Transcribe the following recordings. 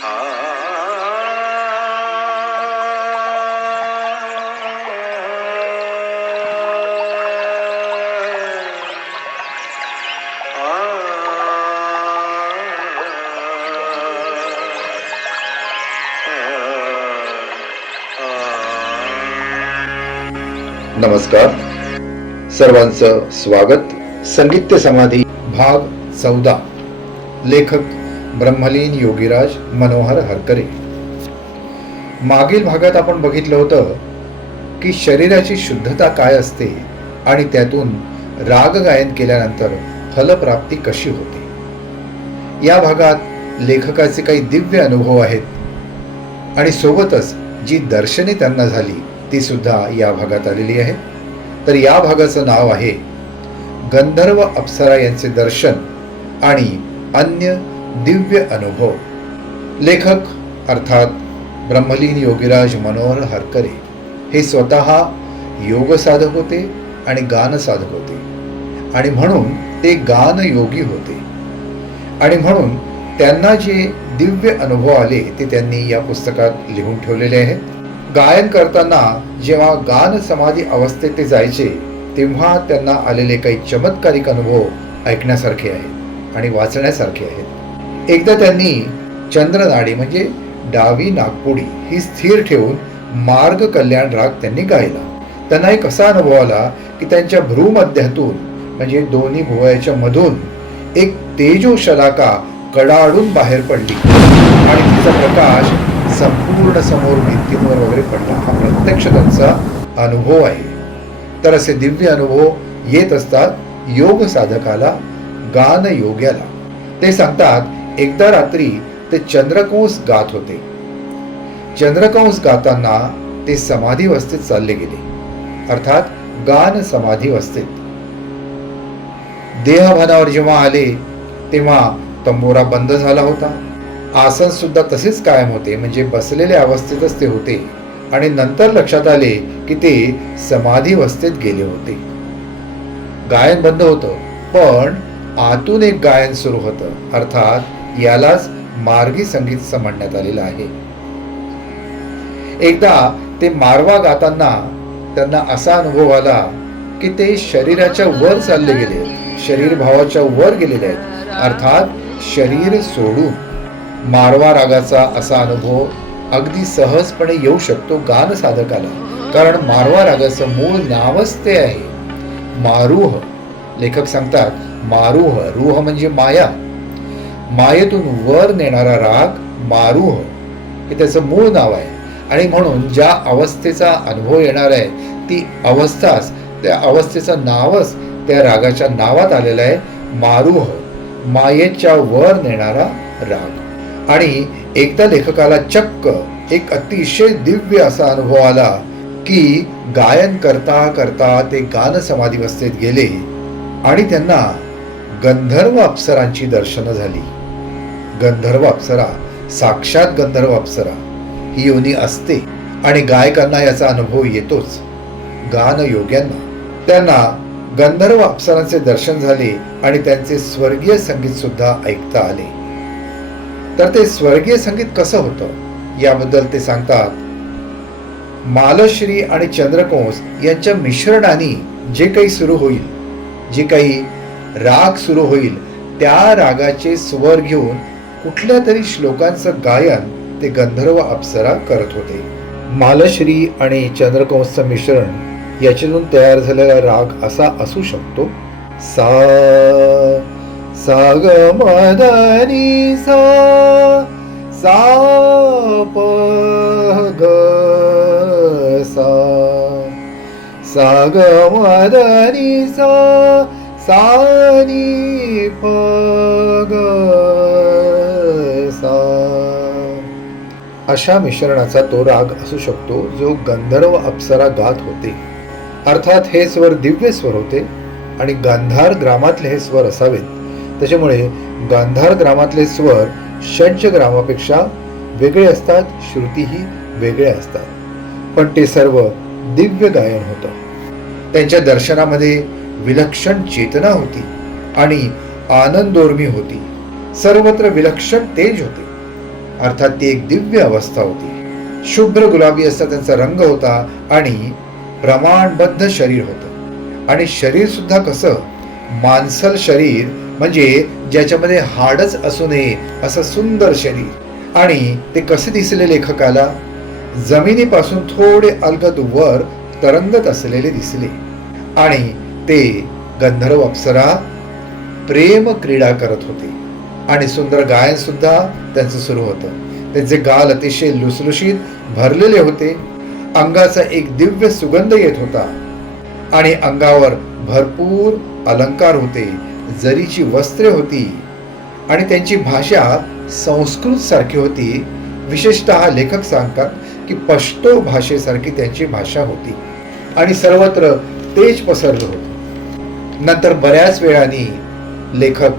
नमस्कार, सर्वांचं स्वागत. संगीत समाधी भाग 14. लेखक ब्रह्मलीन योगीराज मनोहर हरकरे. मागील भागात आपण बघितलं होतं की शरीराची शुद्धता काय असते आणि त्यातून राग गायन केल्यानंतर फलप्राप्ती कशी होते. या भागात लेखकाचे काही दिव्य अनुभव आहेत आणि सोबतच जी दर्शने त्यांना झाली ती सुद्धा या भागात आलेली आहे. तर या भागाचं नाव आहे गंधर्व अप्सरा यांचे दर्शन आणि अन्य दिव्य अनुभव. लेखक अर्थात ब्रह्मलीन योगीराज मनोहर हरकरे हे स्वतः योग साधक होते आणि गान साधक होते आणि म्हणून ते गान योगी होते आणि म्हणून त्यांना जे दिव्य अनुभव आले ते त्यांनी या पुस्तकात लिहून ठेवलेले आहेत. गायन करताना जेव्हा गान समाधी अवस्थेत ते जायचे तेव्हा त्यांना आलेले काही चमत्कारिक अनुभव ऐकण्यासारखे आहेत आणि वाचण्यासारखे आहेत. एकदा त्यांनी चंद्रनाडी म्हणजे डावी नागपुडी ही स्थिर ठेवून मार्ग कल्याण राग त्यांनी गायला. त्यांना एक असा अनुभव आला की त्यांच्या भ्रूमध्यातून म्हणजे दोन्ही भुवयाच्या मधून एक तेजोशलाका कडाडून बाहेर पडली आणि तिचा प्रकाश संपूर्ण समोर भिंतींवर वगैरे पडला. हा प्रत्यक्ष त्यांचा अनुभव आहे. तर असे दिव्य अनुभव येत असतात योग साधकाला, गान योग्याला. ते सांगतात एकदा रात्री ते चंद्रकंस गात होते. चंद्रकंस गाताना ते समाधीवस्थेत चालले गेले, अर्थात गान समाधीवस्थेत. देहभानावर जेव्हा आले तेव्हा तंबोरा बंद झाला होता. आसन सुद्धा तसेच कायम होते, म्हणजे बसलेल्या अवस्थेतच ते होते आणि नंतर लक्षात आले की ते समाधीवस्थेत गेले होते. गायन बंद होतं पण आतून एक गायन सुरू होतं, अर्थात यालाच मार्गी संगीत म्हणण्यात आलेलं आहे. एकदा ते मारवा गाताना त्यांना असा अनुभव आला की ते शरीराच्या वर चालले गेले, शरीर भावाच्या वर गेलेले आहेत, अर्थात शरीर सोडून. मारवा रागाचा असा अनुभव अगदी सहजपणे येऊ शकतो गान साधकाला, कारण मारवा रागाचं मूळ नावच ते आहे मारूह. लेखक सांगतात मारूह, रूह म्हणजे माया, मायेतून वर नेणारा राग मारूह हे त्याचं मूळ नाव आहे. आणि म्हणून ज्या अवस्थेचा अनुभव येणार आहे ती अवस्थाच, त्या अवस्थेचं नावच त्या रागाच्या नावात आलेलं आहे मारूह, मायेच्या वर नेणारा राग. आणि एकदा लेखकाला चक्क एक अतिशय दिव्य असा अनुभव आला की गायन करता करता ते गान समाधीवस्थेत गेले आणि त्यांना गंधर्व अप्सरांची दर्शनं झाली. गंधर्व अप्सरा, साक्षात गंधर्व अप्सरा ही योनी असते आणि गायकांना याचा अनुभव येतोच. गान योग्यांना त्यांना गंधर्व अप्सरांचे दर्शन झाले आणि त्यांचे स्वर्गीय संगीत सुद्धा ऐकता आले. तर ते स्वर्गीय संगीत कसं होतं याबद्दल ते सांगतात. मालश्री आणि चंद्रकंस यांच्या मिश्रणाने जे काही सुरू होईल, जे काही राग सुरू होईल त्या रागाचे स्वर घेऊन कुठल्या तरी श्लोकांचं गायन ते गंधर्व अप्सरा करत होते. मालश्री आणि चंद्रकंसचं मिश्रण याच्यातून तयार झालेला राग असा असू शकतो सा सा ग म ध नि सा, सा प ग सा, सा ग म ध नि सा, सा नि प ग सा. अशा मिश्रणाचा तो राग असू शकतो जो गंधर्व अप्सरा गात होते. अर्थात हे स्वर दिव्य स्वर होते आणि गांधार ग्रामातले हे स्वर असावेत. त्याच्यामुळे गांधार ग्रामातले स्वर षड्ज ग्रामापेक्षा वेगळे असतात, श्रुतीही वेगळे असतात, पण ते सर्व दिव्य गायन होतं. त्यांच्या दर्शनामध्ये विलक्षण चेतना होती आणि आनंदोर्मी होती. सर्वत्र विलक्षण तेज होते. अर्थात ती एक दिव्य अवस्था होती. शुभ्र गुलाबी असा त्यांचा रंग होता आणि प्रमाणबद्ध शरीर होतं. आणि शरीर सुद्धा कसं, मांसल शरीर, म्हणजे ज्याच्यामध्ये हाडच असू नये असं सुंदर शरीर. आणि ते कसे दिसले लेखकाला, जमिनीपासून थोडे अलगद वर तरंगत असलेले दिसले. आणि ते गंधर्व अप्सरा प्रेम क्रीडा करत होते. आणि सुंदर गायन सुद्धा त्यांचं सुरू होतं. त्यांचे गाल अतिशय लुसलुशीत भरलेले होते. अंगाचा एक दिव्य सुगंध येत होता आणि अंगावर भरपूर अलंकार होते. जरीची वस्त्रे होती आणि त्यांची भाषा संस्कृत सारखी होती. विशेषतः लेखक सांगतात की पश्तो भाषेसारखी त्यांची भाषा होती आणि सर्वत्र तेज पसरलं होतं. नंतर बऱ्याच वेळाने लेखक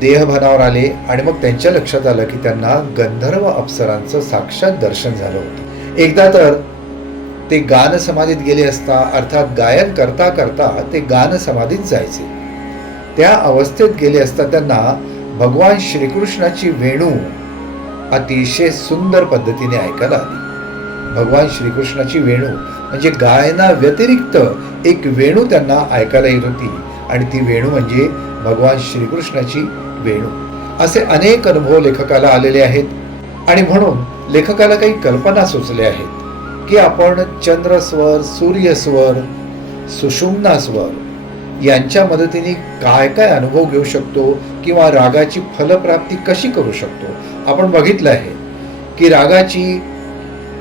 देहभानावर आले आणि मग त्यांच्या लक्षात आलं की त्यांना गंधर्व अप्सरांचं साक्षात दर्शन झालं होतं. एकदा तर ते गान समाधीत गेले असता, अर्थात गायन करता करता ते गान समाधीत जायचे. त्या अवस्थेत गेले असता त्यांना भगवान श्रीकृष्णाची वेणू अतिशय सुंदर पद्धतीने ऐकायला आली. भगवान श्रीकृष्णाची वेणू म्हणजे गायना व्यतिरिक्त एक वेणू त्यांना ऐकायला येत होती आणि ती वेणू म्हणजे भगवान श्रीकृष्णाची वेणू. असे अनेक अनुभव लेखकाला आलेले आहेत. आणि म्हणून लेखकाला काही कल्पना सुचल्या आहेत की आपण चंद्रस्वर, सूर्यस्वर, सुषुम्ना स्वर यांच्या मदतीने काय काय अनुभव घेऊ शकतो किंवा रागाची फलप्राप्ती कशी करू शकतो. आपण बघितलं आहे की रागाची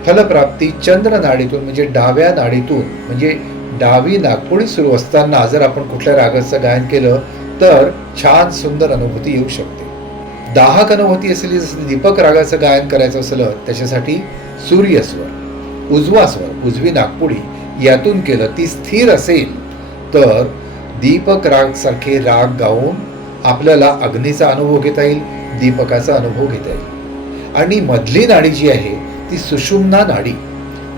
फलप्राप्ती चंद्र नाडीतून म्हणजे डाव्या नाडीतून, म्हणजे डावी नागपुडी सुरू असताना जर आपण कुठल्या रागाचं गायन केलं तर छान सुंदर अनुभूती येऊ शकते. दाहक अनुभूती असलेली, जसं दीपक रागाचं गायन करायचं असलं त्याच्यासाठी सूर्यस्वर, उजवा स्वर, उजवी नागपुडी यातून केलं, ती स्थिर असेल तर दीपक राग सारखे राग गाऊन आपल्याला अग्नीचा अनुभव घेता येईल, दीपकाचा अनुभव घेता येईल. आणि मधली नाडी जी आहे ती सुषुम्ना नाडी.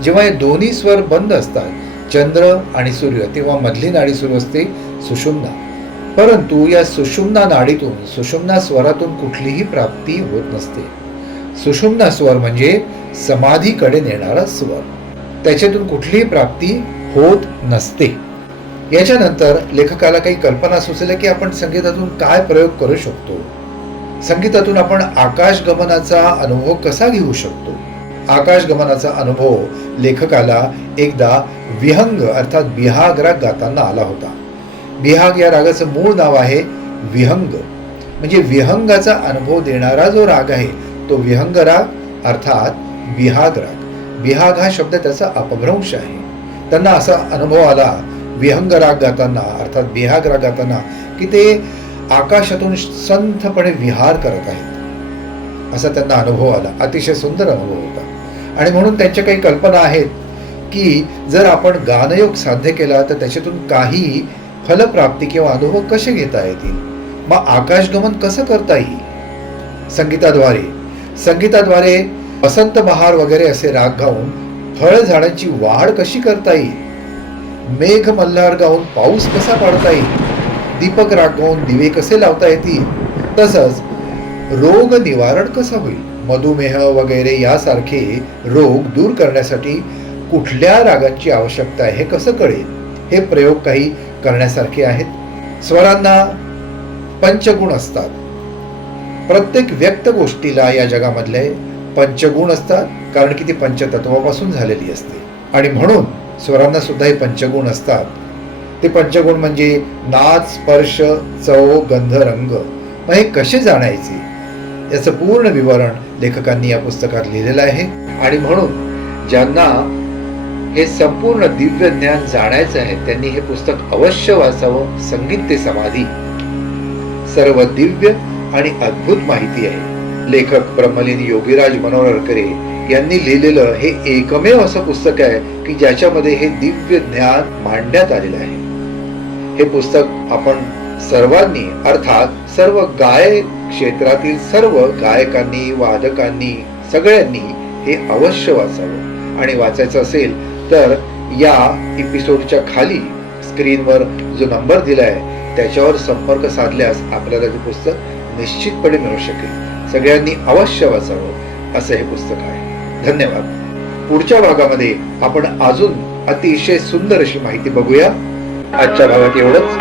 जेव्हा हे दोन्ही स्वर बंद असतात, चंद्र आणि सूर्य, तेव्हा मधली नाडी सुरू असते सुषुम्ना. परंतु या सुषुम्ना नाडीतून, सुषुम्ना स्वरातून कुठलीही प्राप्ती होत नसते. सुषुम्ना स्वर म्हणजे समाधीकडे नेणारा स्वर, त्याच्यातून कुठलीही प्राप्ती होत नसते. याच्यानंतर लेखकाला काही कल्पना सुचल्या की आपण संगीतातून काय प्रयोग करू शकतो. संगीतातून आपण आकाशगमनाचा अनुभव कसा घेऊ शकतो. आकाशगमनाचा अनुभव लेखकाला एकदा विहंग अर्थात बिहाग राग गाताना आला होता. बिहाग या रागाचं मूळ नाव आहे विहंग, म्हणजे विहंगाचा अनुभव देणारा जो राग आहे तो विहंग राग अर्थात बिहाग राग. बिहाग हा शब्द त्याचा अपभ्रंश आहे. त्यांना असा अनुभव आला विहंग राग गाताना अर्थात बिहाग राग गाताना की ते आकाशातून संथपणे विहार करत आहेत, असा त्यांना अनुभव आला. अतिशय सुंदर अनुभव होता. आणि म्हणून त्यांच्या काही कल्पना आहेत की जर आपण गानयोग साध्य केला तर त्याच्यातून काही फलप्राप्ती किंवा अनुभव कसे घेता येतील. मग आकाशगमन कसं करता येईल. संगीताद्वारे वसंत बहार वगैरे असे राग गाऊन फळ झाडांची वाढ कशी करता येईल. मेघ मल्हार गाऊन पाऊस कसा पाडता येईल. दीपक राग गाऊन दिवे कसे लावता येतील. तसंच रोग निवारण कसं होईल. मधुमेह वगैरे यासारखे रोग दूर करण्यासाठी कुठल्या रागांची आवश्यकता आहे हे कसं कळेल. हे प्रयोग काही करण्यासारखे आहेत. स्वरांना पंचगुण असतात. प्रत्येक व्यक्त गोष्टीला या जगामधले पंचगुण असतात, कारण की ती पंचतत्वापासून झालेली असते. आणि म्हणून स्वरांना सुद्धा हे पंचगुण असतात. ते पंचगुण म्हणजे नाद, स्पर्श, चव, गंध, रंग. मग हे कसे जाणायचे याचं पूर्ण विवरण लेखकांनी या पुस्तकात लिहिलेलं आहे. आणि म्हणून ज्यांना हे संपूर्ण दिव्य ज्ञान जाणायचं आहे त्यांनी हे पुस्तक अवश्य वाचावं. संगीत ते समाधी, सर्व दिव्य आणि अद्भुत माहिती आहे. लेखक ब्रह्मलीन योगीराज मनोहर हरकरे यांनी लिहिलेलं हे एकमेव असं पुस्तक आहे की ज्याच्यामध्ये हे दिव्य ज्ञान मांडण्यात आलेलं आहे. हे पुस्तक आपण सर्वांनी अर्थात सर्व गायक क्षेत्रातील सर्व गायकांनी, वादकांनी, सगळ्यांनी हे अवश्य वाचावं. आणि वाचायचं असेल तर या एपिसोडच्या खाली स्क्रीनवर जो नंबर दिलाय त्याच्यावर संपर्क साधल्यास आपल्याला ते पुस्तक निश्चितपणे मिळू शकेल. सगळ्यांनी अवश्य वाचावं. असं हे पुस्तक आहे. धन्यवाद. पुढच्या भागामध्ये आपण अजून अतिशय सुंदर अशी माहिती बघूया. आजच्या भागात एवढंच.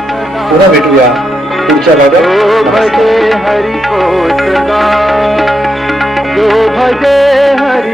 पुन्हा भेटूया पुढच्या भागात. भजे हरि को सदा, जो भजे हरि